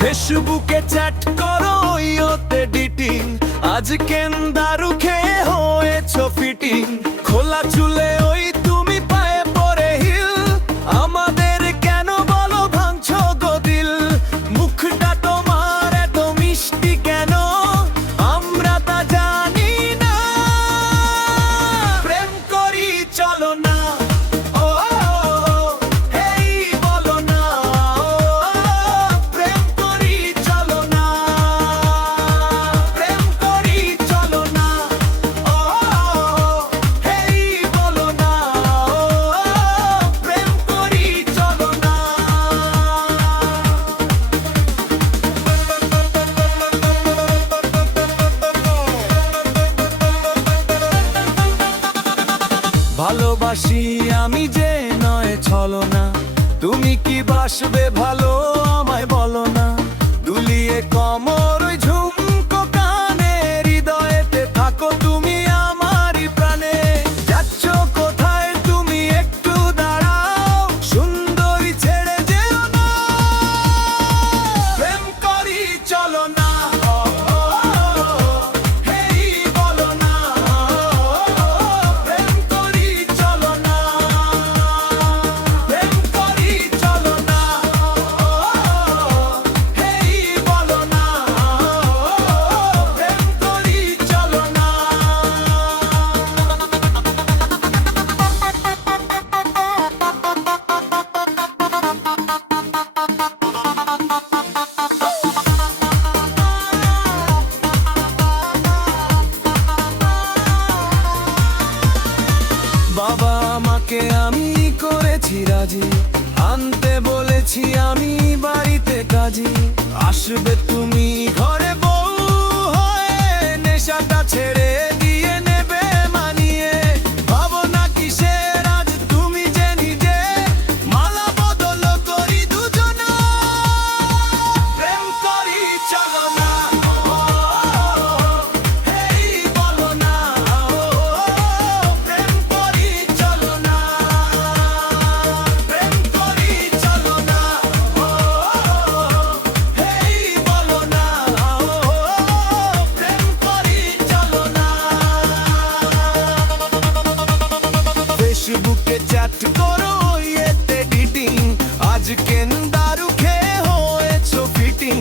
ফেসবুকে চ্যাট করো ওতে ডিটিং, আজ কেন দারু খেয়ে হয়েছো ফিটিং। খোলা চুলে ওই তুমি পায়ে পরে হিল, আমাদের কেন বলো ভাঙছো গো দিল। মুখটা তোমার এত মিষ্টি কেন, আমরা তা জানি না। প্রেম করি চলো না, ভালোবাসি আমি যে নয় ছলনা, তুমি কি বাসবে ভালো আমায় বলো না। দুলিয়ে কমর ওই ঝুমকো কানে, হৃদয়েতে থাকো তুমি আমারই প্রাণে। যাচ্ছ কোথায় তুমি একটু দাঁড়াও, সুন্দরী ছেড়ে যেও না। প্রেম করি চলো না, বাবা আমাকে আমি করেছি রাজি, আনতে বলেছি আমি বাড়িতে কাজী। আসবে তুমি ঘরে বউ হয়ে, নেশাটা ছেড়ে দিয়ে নেবে মানিয়ে। ভাবনা কিসের আজ তুমি যে নিজে, মালা বদল করি দুজনা। প্রেম করি চলো না, ফেসবুকে চ্যাট করো এতে ডিটিং, আজ কেন দারু খেয়ে হয়েছো ফিটিং।